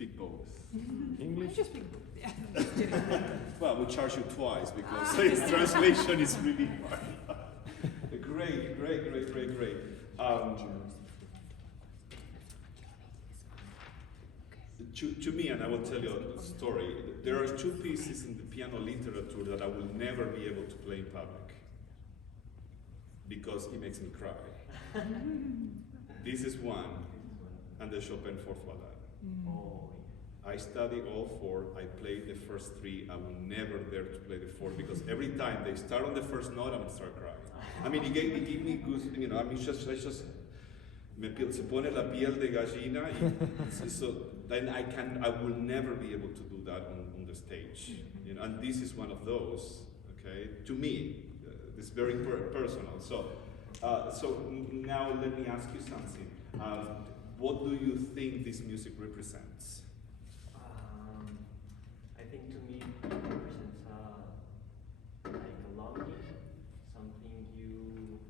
speak both. English? I just speak both, yeah. I'm just kidding. Well, we charge you twice because its translation is really hard. Great. To me, and I will tell you a story, there are two pieces in the piano literature that I will never be able to play in public because it makes me cry. This is one, and the Chopin Fourth Ballade. I study all four, I play the first three, I will never dare to play the fourth because every time they start on the first note, I'm gonna start crying. I mean, it gave me goose, you know, I mean, se pone la piel de gallina, so then I will never be able to do that on the stage, you know, and this is one of those, okay, to me, it's very personal. So now let me ask you something. What do you think this music represents? I think to me it represents like a longing, something you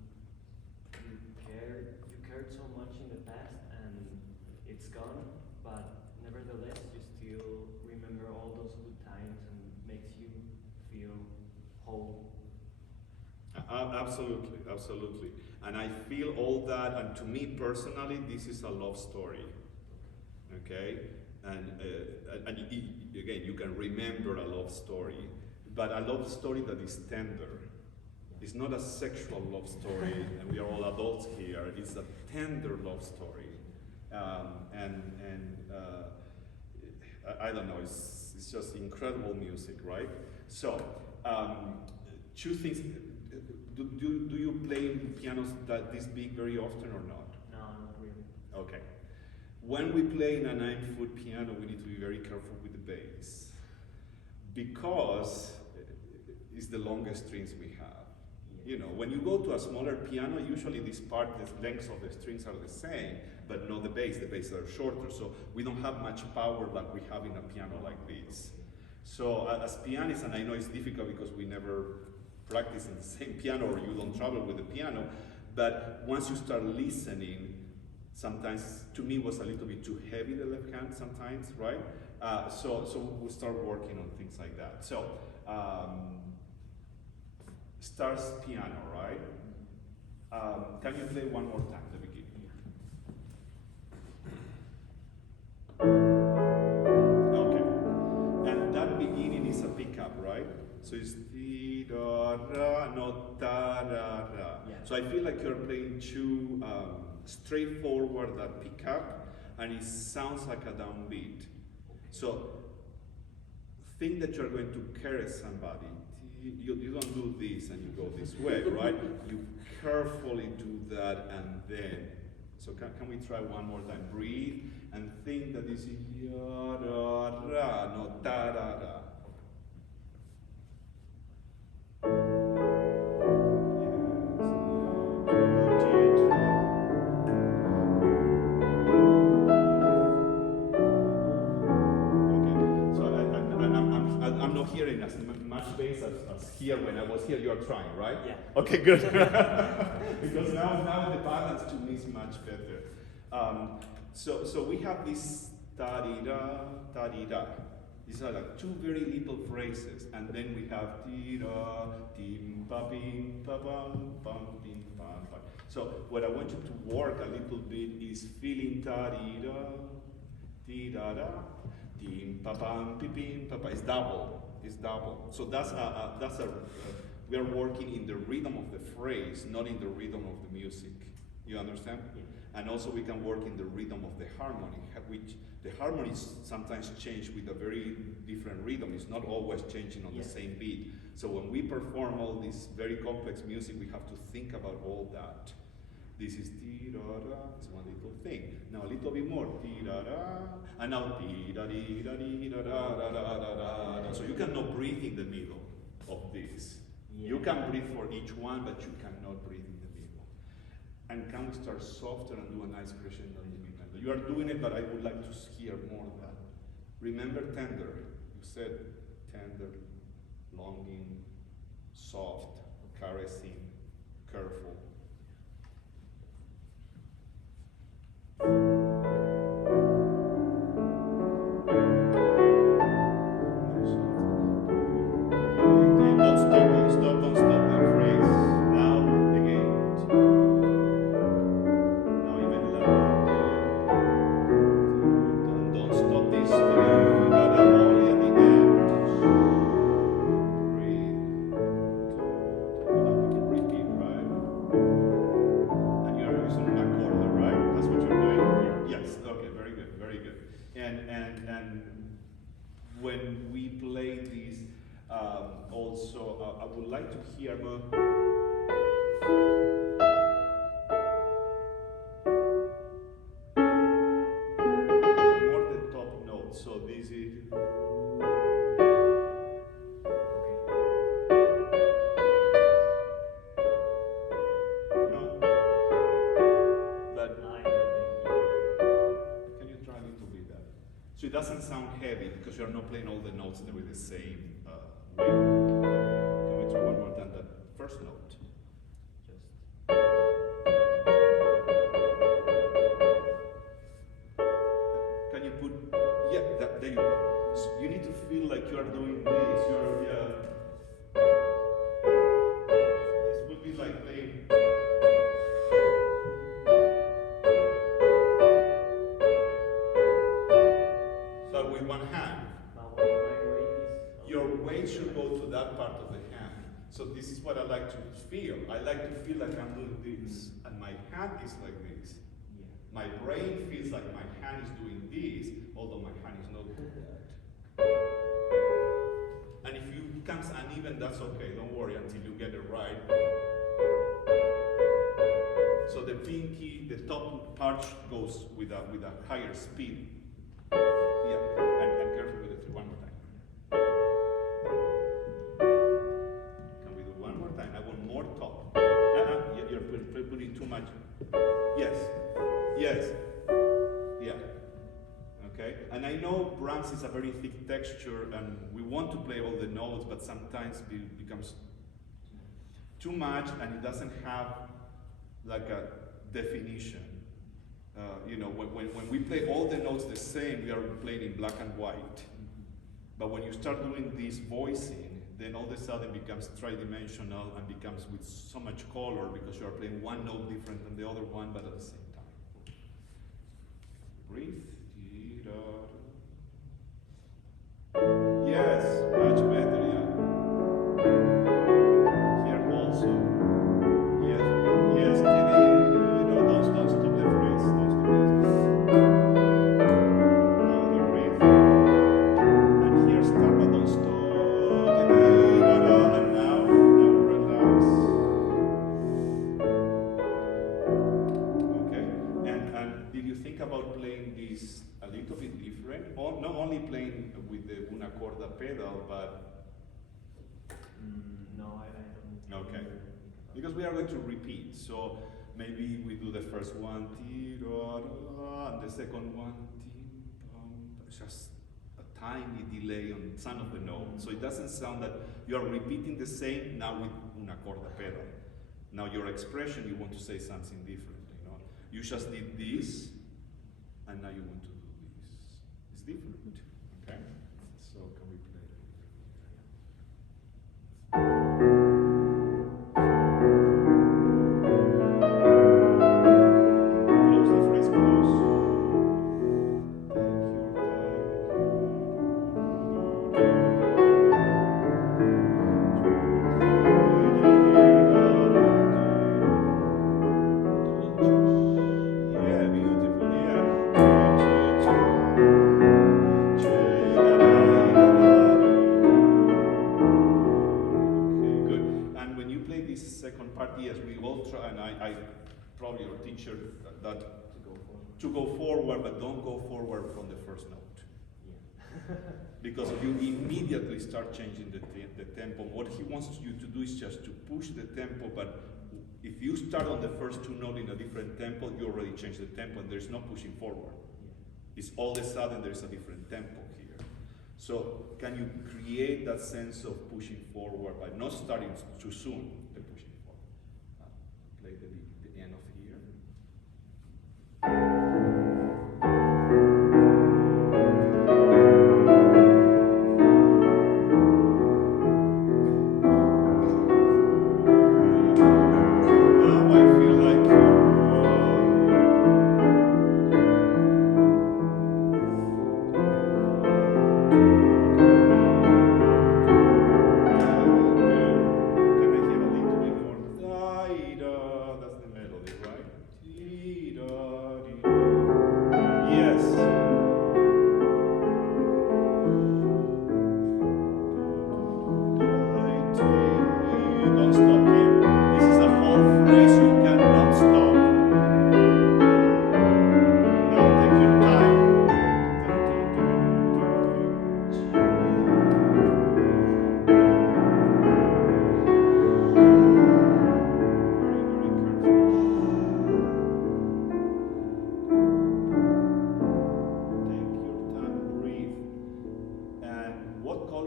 cared so much in the past and it's gone, but nevertheless you still remember all those good times and makes you feel whole. Absolutely. And I feel all that, and to me personally, this is a love story. Okay? And again, you can remember a love story, but a love story that is tender. It's not a sexual love story, and we are all adults here. It's a tender love story. I don't know, it's just incredible music, right? So, two things. Do you play pianos this big very often or not? No, not really. Okay. When we play in a 9-foot piano, we need to be very careful with the bass because it's the longest strings we have. You know, when you go to a smaller piano, usually this part, the lengths of the strings are the same, but not the bass. The bass are shorter, so we don't have much power like we have in a piano like this. So as pianists, and I know it's difficult because we never practice in the same piano or you don't travel with the piano, but once you start listening, sometimes, to me, was a little bit too heavy, the left hand sometimes, right? So we start working on things like that. So, stars piano, right? Can you play one more time, the beginning? Okay. And that beginning is a pickup, right? So it's di da ra, not da ra ra. Yeah. So I feel like you're playing two straightforward that pickup, and it sounds like a downbeat. So think that you're going to caress somebody. You don't do this and you go this way, right? You carefully do that and then. So can we try one more time? Breathe and think that this is ya ra ra, not da ra ra. I'm not hearing as much bass as here when I was here. You are trying, right? Yeah. Okay, good. Because now the balance to me is much better. So we have this ta-di-da, ta-di-da. These are like two very little phrases, and then we have ti-da, tim-pa-pim, pa-pam, pam, pim, pam, pam. So what I want you to work a little bit is feeling ta-di-da, ti-da-da, tim, pa-pam, pi-pim, pa-pa. It's double. So we are working in the rhythm of the phrase, not in the rhythm of the music. You understand? Yeah. And also we can work in the rhythm of the harmony, which the harmonies sometimes change with a very different rhythm. It's not always changing on the same beat. So when we perform all this very complex music, we have to think about all that. This is ti-da-da, it's one little thing. Now a little bit more, ti-da-da, and now ti-da-di-da-di-da-da-da-da-da-da. So you cannot breathe in the middle of this. Yeah. You can breathe for each one, but you cannot breathe in the middle. And can we start softer and do a nice crescendo in the middle? You are doing it, but I would like to hear more of that. Remember tender. You said tender, longing, soft, caressing, careful. when we play this, also, I would like to hear more the top note. So this is. So it doesn't sound heavy because you're not playing all the notes with the same way. Can we try one more time that first note? Can you put, yeah, there you go. So you need to feel like you are doing this. This would be like playing. With one hand. Your weight should go to that part of the hand. So this is what I like to feel. I like to feel like I'm doing this, and my hand is like this. Yeah. My brain feels like my hand is doing this, although my hand is not doing that. And if it becomes uneven, that's okay. Don't worry until you get it right. So the pinky, the top part goes with a higher speed. Yeah, and careful with it. One more time. Can we do one more time? I want more top. You're putting too much. Yes. Yes. Yeah. Okay. And I know Brahms is a very thick texture, and we want to play all the notes, but sometimes it becomes too much, and it doesn't have like a definition. When we play all the notes the same, we are playing in black and white. But when you start doing this voicing, then all of a sudden it becomes tridimensional and becomes with so much color because you are playing one note different than the other one, but at the same time. Breathe. Yes, much better, yeah. Here also. Yes, don't stop the phrase. Don't stop it. Now the breathe. And here start, but don't stop. And now relax. Okay. And did you think about playing this a little bit different? Or not only playing with the una corda pedal, but no, I don't. okay. Because we are going to repeat, so maybe we do the first one, and the second one, just a tiny delay on some of the notes. So it doesn't sound that you are repeating the same now with una corda pedal. Now your expression, you want to say something different, You just did this, and now you want to do this. It's different, okay? So can we play it? Close the phrase, close. Yeah, beautiful, yeah. Okay, good. And when you play this second part, yes, we all try, and I probably your teacher that to go forward, but don't go forward from the first note. Yeah. Because you immediately start changing the tempo. What he wants you to do is just to push the tempo, but if you start on the first two notes in a different tempo, you already changed the tempo, and there's no pushing forward. It's all of a sudden there's a different tempo here. So can you create that sense of pushing forward by not starting too soon, the pushing forward? Play the end of here. Now I feel like can I hear a little bit more? Da-da, that's the melody, right? Dee-da-dee-da. Yes.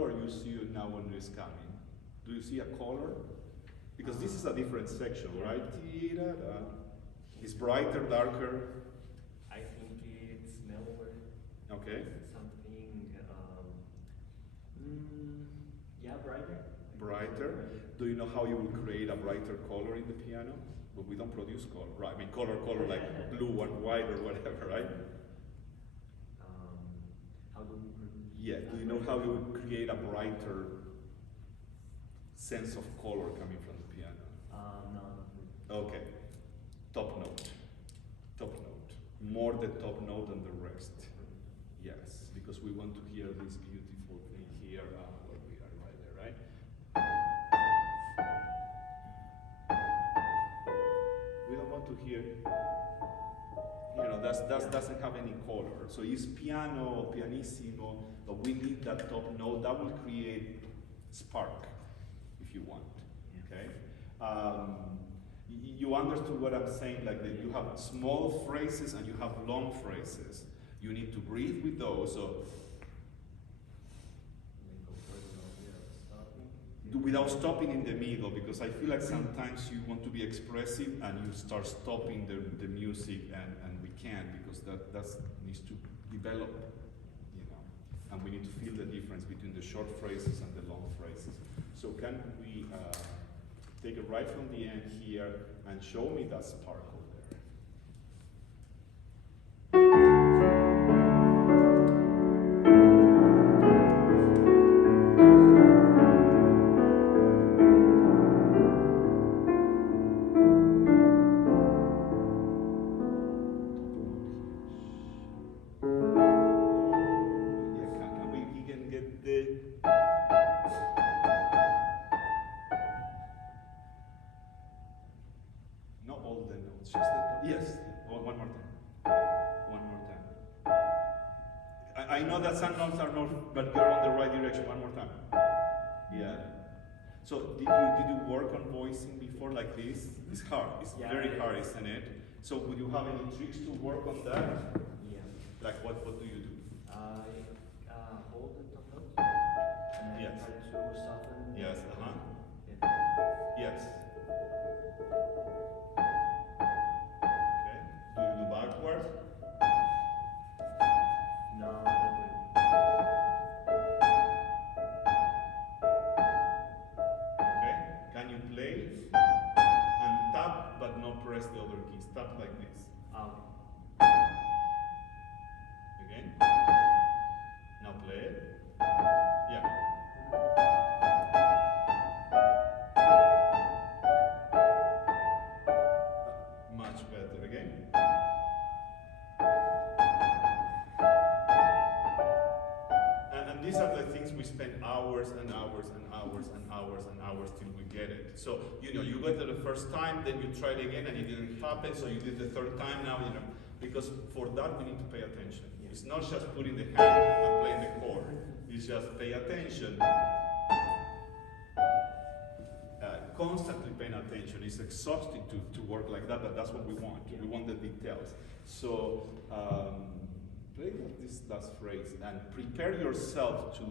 or you see it now when it's coming? Do you see a color? Because this is a different section, right? It's brighter, darker. I think it's mellower. Okay. Something, yeah, brighter. Brighter. Do you know how you will create a brighter color in the piano? But we don't produce color, right? I mean, color like blue and white or whatever, right? How do we produce? Yeah. Do you know how you would create a brighter sense of color coming from the piano? No, not really. Okay. Top note. Top note. More the top note than the rest. Yes, because we want to hear this beautiful thing here. Where we are, right there, right? We don't want to hear, that doesn't have any color. So it's piano, pianissimo, but we need that top note. That will create spark, if you want. Okay. You understood what I'm saying? Like that you have small phrases and you have long phrases. You need to breathe with those. So without stopping in the middle, because I feel like sometimes you want to be expressive and you start stopping the music, and we can't, because that needs to develop, and we need to feel the difference between the short phrases and the long phrases. So can we take it right from the end here and show me that sparkle there? I know that some notes are not, but you're on the right direction. One more time. Yeah. So did you work on voicing before like this? It's hard. It's very hard, isn't it? So would you have any tricks to work on that? Yeah. Like what do you do? I hold the top notes and I try to soften. Yes. Yeah. Yes. Okay. Do you do backwards? No, not really. Okay. Can you play and tap but not press the other keys? Tap like this. Again. Now play it. Yeah. Much better. Again. And these are the things we spend hours and hours and hours and hours and hours till we get it. So, you got it the first time, then you tried again and it didn't happen, so you did the third time now, because for that we need to pay attention. It's not just putting the hand and playing the chord. It's just pay attention. Constantly paying attention. It's exhausting to work like that, but that's what we want. We want the details. So, play this last phrase and prepare yourself to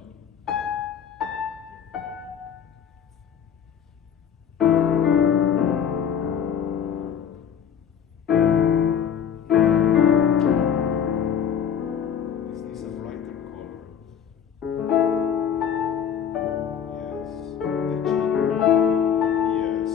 this is a brighter color. Yes. The G. Yes.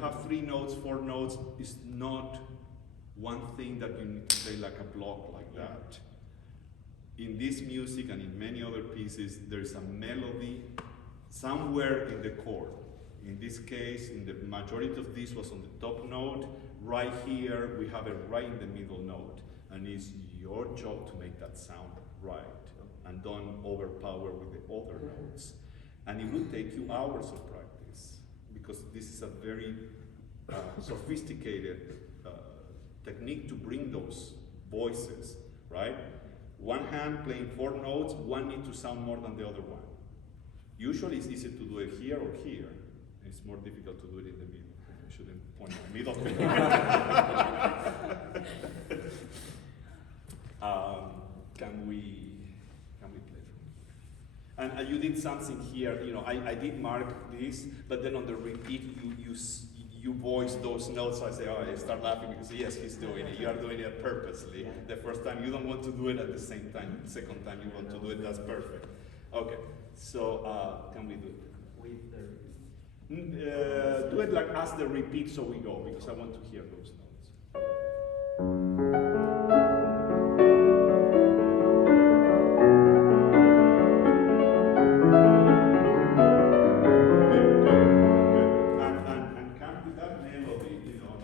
have 3 notes, 4 notes, it's not one thing that you need to play like a block like that. In this music and in many other pieces, there is a melody somewhere in the chord. In this case, in the majority of this was on the top note. Right here, we have it right in the middle note. And it's your job to make that sound right. And don't overpower with the other notes. And it will take you hours of practice, because this is a very sophisticated technique to bring those voices, right? One hand playing 4 notes, one needs to sound more than the other one. Usually it's easy to do it here or here. It's more difficult to do it in the middle. I shouldn't point at the middle. Can we play from here? And you did something here, you know, I did mark this, but then on the repeat you voice those notes, so I say, oh, I start laughing because yes, he's doing it. You are doing it purposely. Yeah. The first time you don't want to do it at the same time. The second time you want to do it, that's perfect. Okay, so can we do it? With the Do it like as the repeat so we go, because I want to hear those notes. And come with that melody, you know,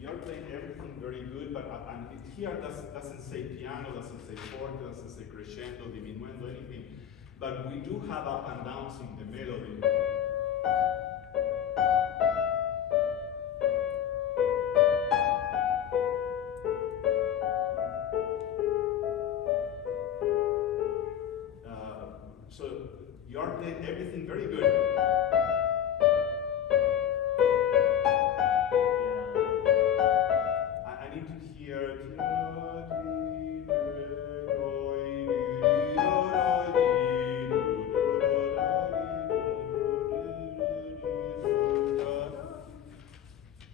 you're playing everything very good, but and it here doesn't say piano, doesn't say forte, doesn't say crescendo, diminuendo, anything. But we do have up and downs in the melody. So you're playing everything very good. I need to hear.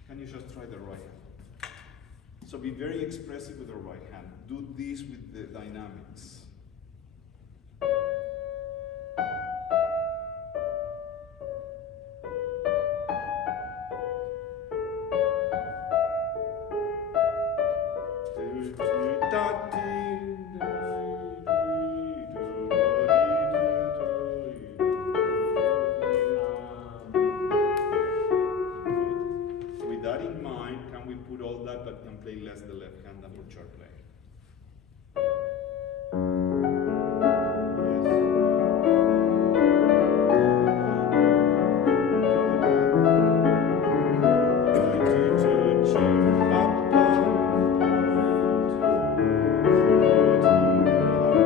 Can you just try the right hand? So be very expressive with the right hand. Do this with the dynamics. With that in mind, can we put all that but can play less the left hand than what you're playing?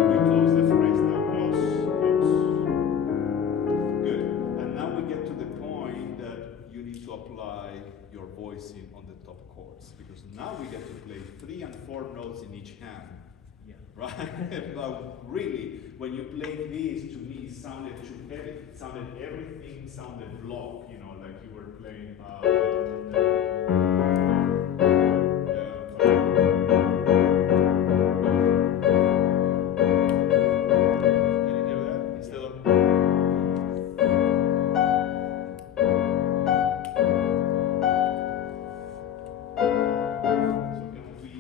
We close the phrase now. Close. Good. And now we get to the point that you need to apply your voicing on the top chords, because now we get to play 3 and 4 notes in each hand. yeah. Right? But really, when you play this, to me, it sounded too heavy. It sounded, everything sounded blocked, you know, like you were playing. Can you hear that? Instead of. So can we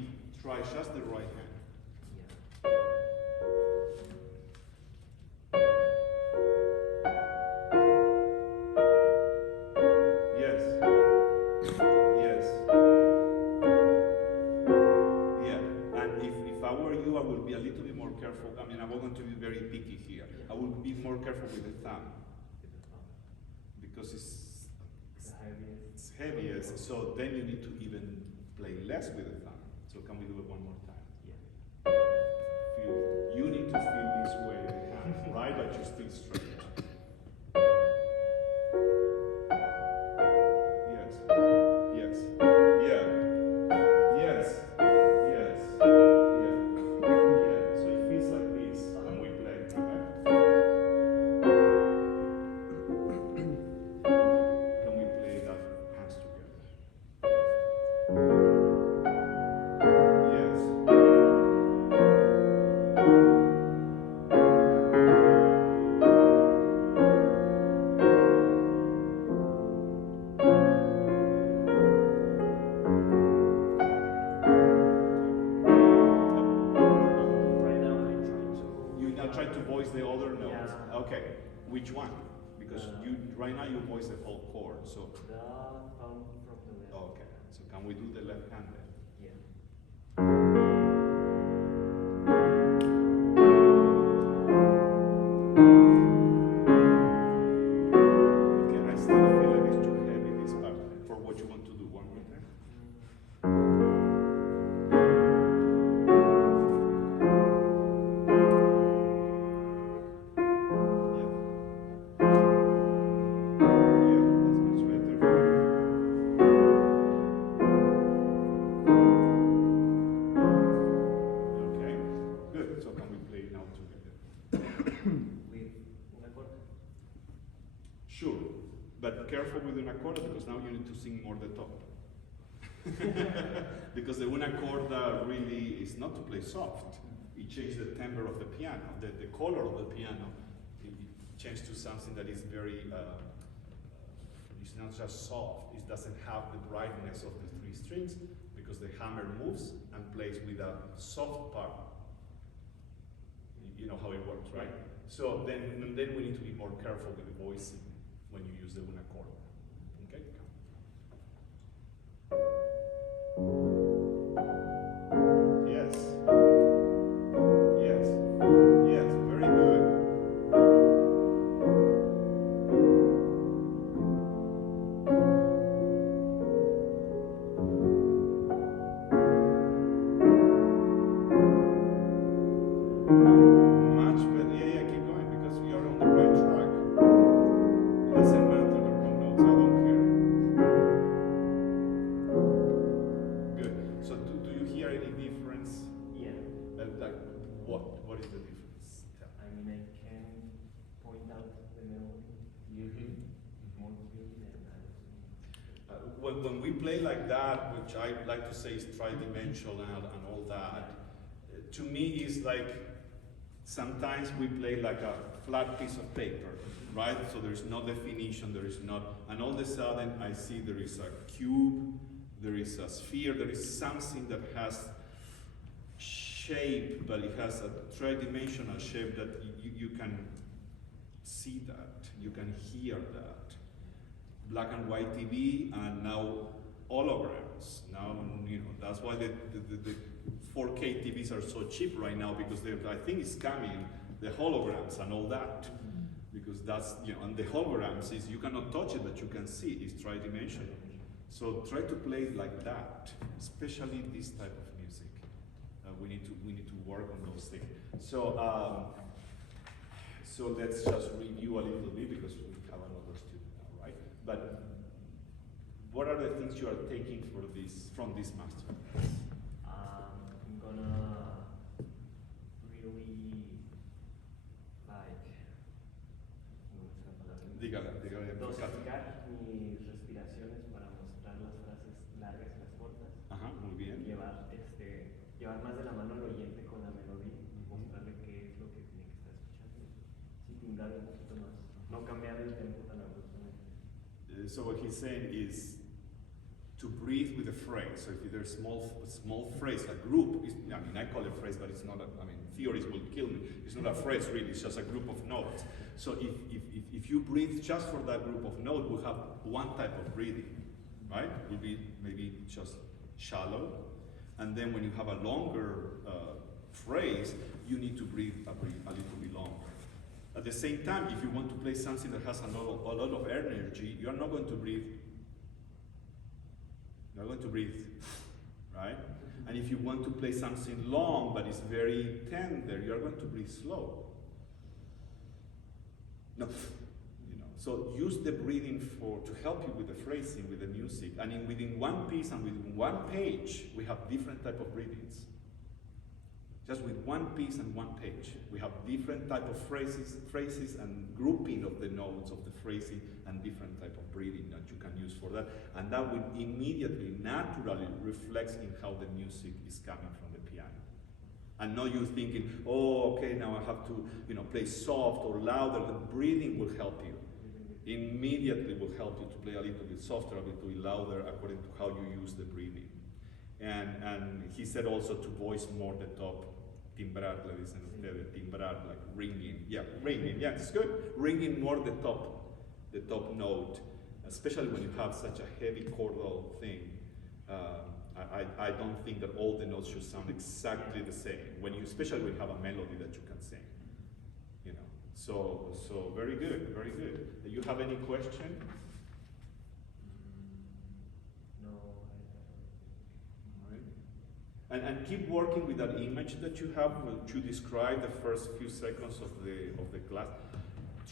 try just the right hand? Yeah. Yes. Yes. Yeah. And if I were you, I would be a little bit more careful. I mean, I'm not going to be very picky here. I would be more careful with the thumb, With the thumb. because It's the heaviest. it's heaviest. So then you need to even play less with the thumb. So can we do it one more time? Yeah. You need to feel this way in the hand, right? But you're still straight. Yes. Yes. Yeah. Yes. Yes. Yeah. Yeah. So it feels like this when we play. Okay? Can we play that hands together? Yes. notes. Yeah. Okay, which one? Because you right now you voice the whole chord, so. The thumb from the left. Okay, so can we do the left hand then? Yeah. Okay, I still feel like it's too heavy this part for what you want to do. One more time. Yeah, that's much better. Okay, good. So can we play now together? With una corta. Sure, but careful with una corda because now you need to sing more the top. Because the una corda really is not to play soft. It changes the timbre of the piano, the color of the piano. It changes to something that is very, it's not just soft. It doesn't have the brightness of the three strings because the hammer moves and plays with a soft part. You know how it works, right? So then we need to be more careful with the voicing when you use the una corda. Okay? Yes. Yes. Yes. Very good. Much better. Yeah, keep going because we are on the right track. It doesn't matter the wrong notes. I don't care. Good. So do you hear any difference? Yeah. Like what? What is the difference? Tell I mean, I can point out the melody more clearly than I was doing. When we play like that, which I like to say is tridimensional and all that, to me is like sometimes we play like a flat piece of paper, right? So there's no definition, there is not, and all of a sudden I see there is a cube, there is a sphere, there is something that has shape, but it has a tridimensional shape that you can see that, you can hear that. Black and white TV and now holograms. Now, you know, that's why the 4K TVs are so cheap right now because I think it's coming, the holograms and all that. Because that's, you know, and the holograms is you cannot touch it, but you can see it's tridimensional. So try to play it like that, especially this type of music. We need to work on those things. So so let's just review a little bit because we have another student now, right? But what are the things you are taking from this master? I'm gonna really like, no me sale la palabra. Dígala. Dosificar mis respiraciones para mostrar las frases largas y las cortas. Ajá, muy bien. Llevar más de la mano al oyente con la melodía, mostrarle qué es lo que tiene que estar escuchando. Sí, timbrarle un poquito más. No cambiar el tempo tan abruptamente. So what he's saying is to breathe with a phrase. So if there's small phrase, a group, I mean, I call it a phrase, but it's not theories will kill me. It's not a phrase really, it's just a group of notes. So if you breathe just for that group of notes, we'll have one type of breathing, right? Will be maybe just shallow. And then when you have a longer phrase, you need to breathe a little bit longer. At the same time, if you want to play something that has a lot of energy, you are not going to breathe. You're going to breathe, right? And if you want to play something long but it's very tender, you're going to breathe slow. No, you know. So use the breathing to help you with the phrasing, with the music. And within one piece and within one page, we have different type of breathings. Just with one piece and one page, we have different type of phrases and grouping of the notes of the phrasing and different type of breathing that you can use for that. And that will immediately, naturally reflects in how the music is coming from the piano. And not you thinking, oh, okay, now I have to, you know, play soft or louder. The breathing will help you. Immediately will help you to play a little bit softer, a little bit louder, according to how you use the breathing. And he said also to voice more the top Timbrar, le dicen ustedes, timbrar, like ringing. Yeah, ringing, yeah, it's good. Ringing more the top note, especially when you have such a heavy chordal thing. I don't think that all the notes should sound exactly the same, especially when you have a melody that you can sing. You know, so very good, very good. Do you have any question? No, And keep working with that image that you have to describe the first few seconds of the class.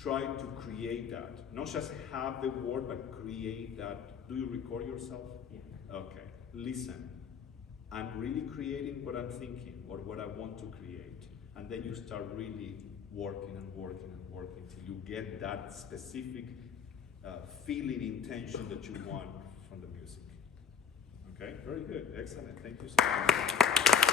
Try to create that. Not just have the word, but create that. Do you record yourself? Yeah. Okay. Listen. I'm really creating what I'm thinking or what I want to create. And then you start really working and working and working till you get that specific feeling, intention that you want from the music. Okay? Very good. Excellent. Thank you so much.